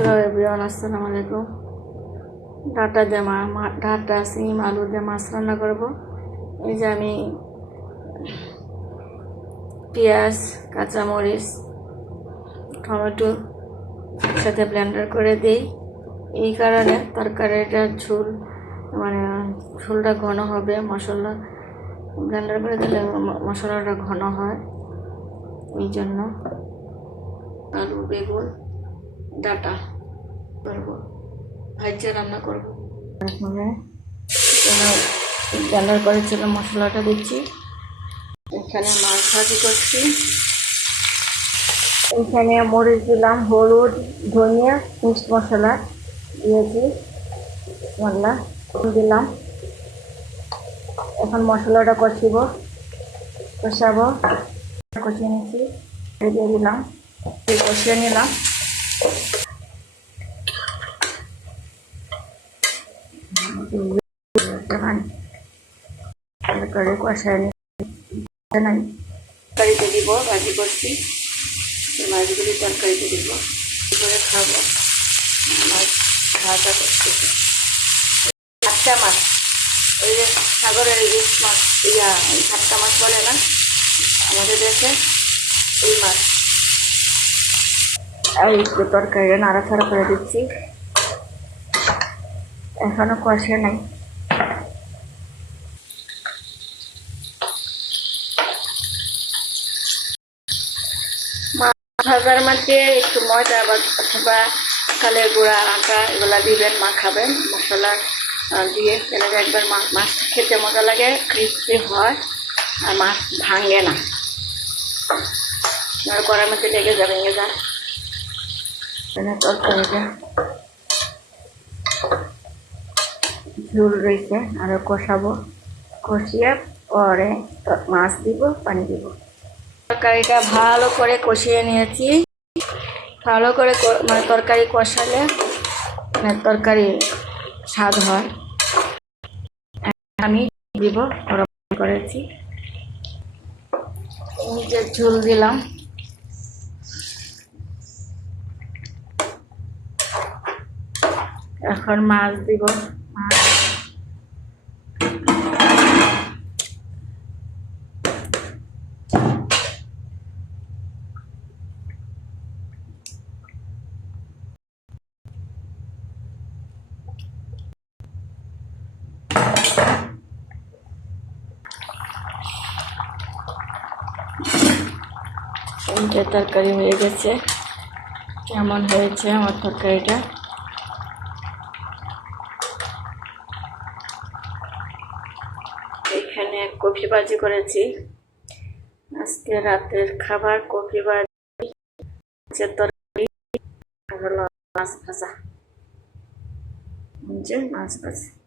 Hello everyone আসসালামু আলাইকুম data দিয়ে ডাটা সিম আলু দিয়ে মাছ রান্না করব এই যে আমি পেঁয়াজ কাঁচামরিচ টমেটো একসাথে ব্লেন্ডার করে দিই। এই কারণে তরকারিটা ঝোল মানে ঝোলটা ঘন হবে, মশলা ব্লেন্ডার করে দিলে মশলাটা ঘন হয়। এই জন্য আলু, বেগুন ডাটা করব ভাজ্যা রান্না করব। এখানে ব্লেন্ডার করেছিল মশলাটা দিচ্ছি। এখানে মাছ ভাজি করছি। এখানে মরিচ দিলাম হলুদ ধনিয়া মিক্সড মশলা দিয়েছি মশলা দিলাম। এখন মশলাটা কষিব কষাবো কষিয়ে নিচ্ছি দিয়ে দিলাম কষিয়ে নিলাম। তরকারি কষায় নি নাই তরকারিতে দিব ভাজি করছি এই মাছগুলি তরকারিতে দিব করে খাব মাছ আমাদের দেশে ওই মাছ। আর একটু তরকারি নাড়াচাড়া করে দিচ্ছি। এখনও কষে নাই। ভাজার মধ্যে একটু ময়দা বা অথবা চালের গুঁড়া আটা এগুলা দিবেন মাখাবেন মশলা আহ, দিয়ে তাহলে একবার মাছ খেতে মজা লাগে ক্রিস্পি হয় আর মাছ ভাঙে না। কড়ার মধ্যে লেগে যাবে ভেঙে যায় তরকারিটা ঝুল রয়েছে, আরও কষাবো। কষিয়ে পরে মাছ দিব, পানি দিব। তরকারিটা ভালো করে কষিয়ে নিয়েছি। ভালো করে মানে তরকারি কষালে মানে তরকারি স্বাদ হয়। আমি দিব, গরম করেছি। যে ঝুল দিলাম। এখন মাছ দিব তরকারি হয়ে গেছে। কেমন হয়েছে আমার তরকারিটা? এখানে কফি বাজি করেছি। আজকে রাতের খাবার, কফি বাজি তরকারি হলো মাছ ভাজা। মাছ ভাজা।